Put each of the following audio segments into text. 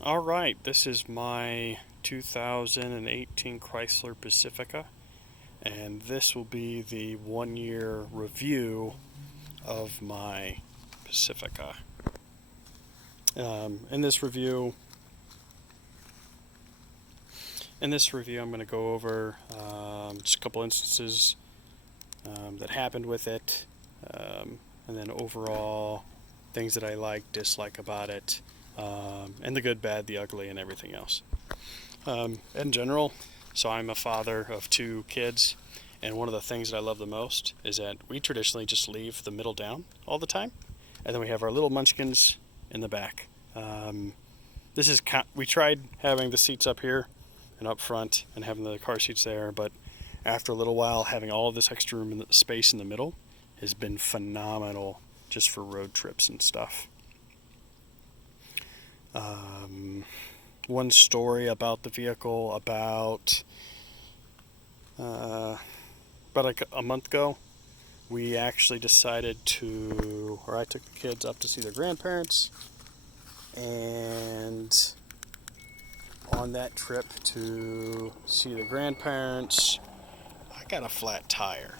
All right, this is my 2018 Chrysler Pacifica, and this will be the 1 year review of my Pacifica. In this review, I'm going to go over just a couple instances that happened with it, and then overall things that I like, dislike about it, and the good, bad, the ugly, and everything else. In general, so I'm a father of two kids, and one of the things that I love the most is that we traditionally just leave the middle down all the time, and then we have our little munchkins in the back. We tried having the seats up here and up front and having the car seats there, but after a little while, having all of this extra room and space in the middle has been phenomenal just for road trips and stuff. One story about the vehicle about like a month ago, we actually decided I took the kids up to see their grandparents, and on that trip to see the grandparents, I got a flat tire.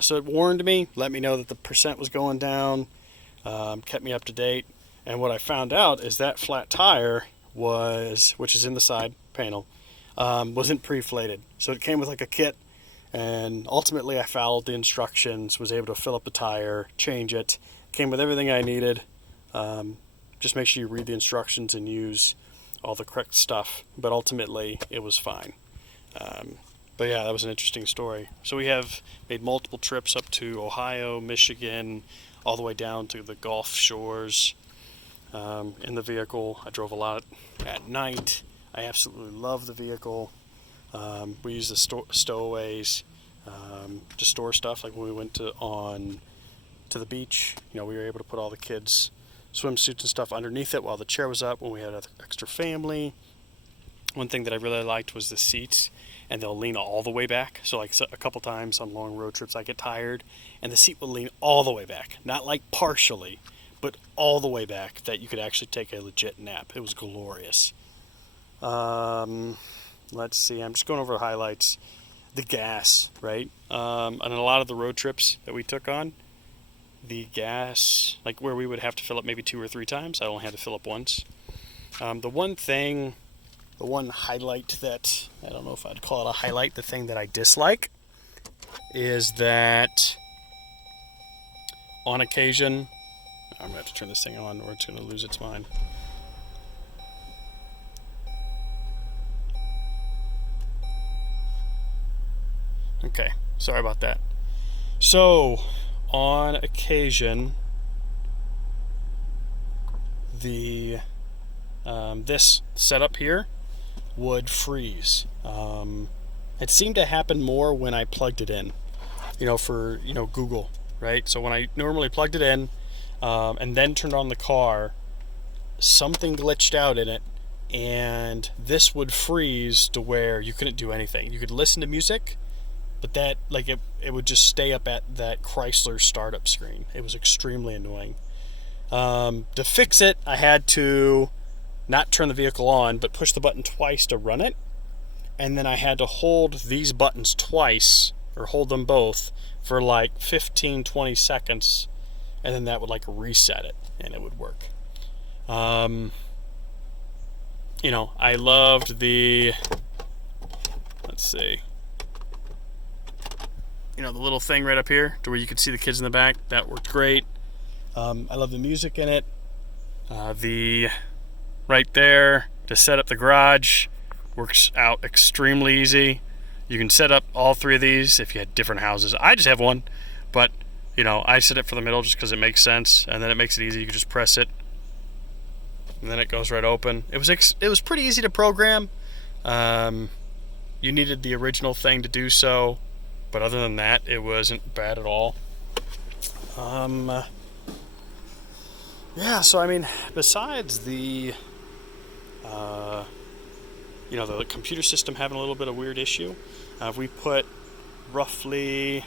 So it warned me, let me know that the percent was going down, kept me up to date. And what I found out is that flat tire which is in the side panel, wasn't pre-inflated. So it came with like a kit, and ultimately I followed the instructions, was able to fill up the tire, change it, came with everything I needed. Just make sure you read the instructions and use all the correct stuff, but ultimately it was fine. But yeah, that was an interesting story. So we have made multiple trips up to Ohio, Michigan, all the way down to the Gulf Shores in the vehicle. I drove a lot at night. I absolutely love the vehicle. We use the stowaways to store stuff. Like when we went to the beach, we were able to put all the kids' swimsuits and stuff underneath it while the chair was up when we had an extra family. One thing that I really liked was the seats, and they'll lean all the way back. So like a couple times on long road trips I get tired, and the seat will lean all the way back. Not like partially, but all the way back, that you could actually take a legit nap. It was glorious. Let's see, I'm just going over the highlights. The gas, right? On a lot of the road trips that we took on, the gas, like where we would have to fill up maybe 2 or 3 times, I only had to fill up once. The one highlight that, I don't know if I'd call it a highlight, the thing that I dislike is that on occasion, I'm going to have to turn this thing on or it's going to lose its mind. Okay, sorry about that. So, on occasion, this setup here would freeze. It seemed to happen more when I plugged it in, for Google, right? So when I normally plugged it in and then turned on the car, something glitched out in it, and this would freeze to where you couldn't do anything. You could listen to music, but that it would just stay up at that Chrysler startup screen. It was extremely annoying. To fix it, I had to not turn the vehicle on, but push the button twice to run it. And then I had to hold these buttons twice, or hold them both, for like 15-20 seconds. And then that would reset it, and it would work. I loved let's see, the little thing right up here to where you could see the kids in the back. That worked great. I love the music in it. The right there to set up the garage works out extremely easy. You can set up all 3 of these if you had different houses. I just have one, but I set it for the middle just because it makes sense, and then it makes it easy. You can just press it, and then it goes right open. It was pretty easy to program. You needed the original thing to do so, but other than that, it wasn't bad at all. Yeah, so besides the the computer system having a little bit of weird issue, we put roughly,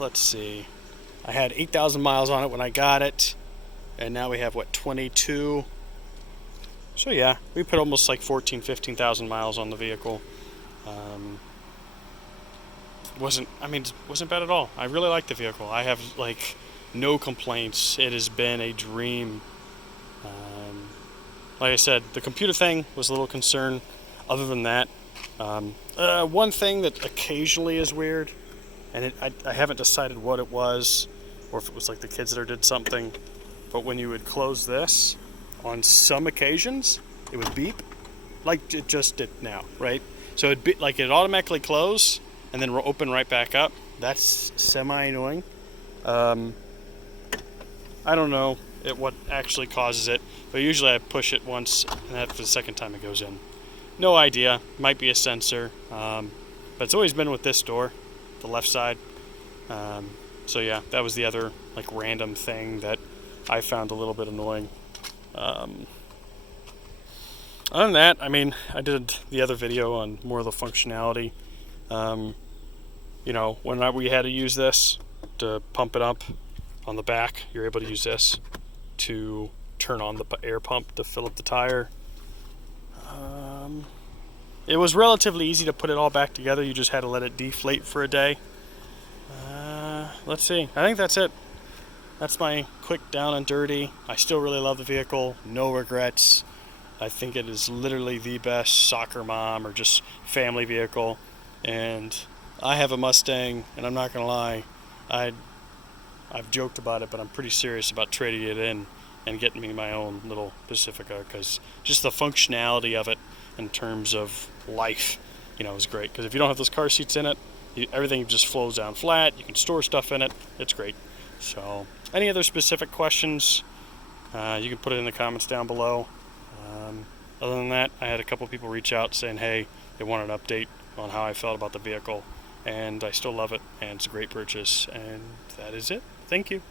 let's see, I had 8,000 miles on it when I got it, and now we have 22. So yeah, we put almost like 15,000 miles on the vehicle. Wasn't bad at all. I really like the vehicle. I have like no complaints. It has been a dream. Like I said, the computer thing was a little concern. Other than that, one thing that occasionally is weird, and I haven't decided what it was, or if it was like the kids that did something, but when you would close this, on some occasions, it would beep, like it just did now, right? So it'd be like it automatically close and then open right back up. That's semi-annoying. I don't know what actually causes it, but usually I push it once, and after the second time it goes in. No idea. Might be a sensor, but it's always been with this door, the left side. So yeah, that was the other like random thing that I found a little bit annoying. Other than that, I mean, I did the other video on more of the functionality. You know, when we had to use this to pump it up on the back, you're able to use this to turn on the air pump to fill up the tire. It was relatively easy to put it all back together. You just had to let it deflate for a day. Let's see. I think that's it. That's my quick down and dirty. I still really love the vehicle. No regrets. I think it is literally the best soccer mom or just family vehicle. And I have a Mustang, and I'm not going to lie, I've joked about it, but I'm pretty serious about trading it in and getting me my own little Pacifica, because just the functionality of it in terms of life, you know, is great. Because if you don't have those car seats in it, everything just flows down flat. You can store stuff in it. It's great. So, any other specific questions, you can put it in the comments down below. Other than that, I had a couple people reach out saying, hey, they want an update on how I felt about the vehicle, and I still love it, and it's a great purchase, and that is it. Thank you.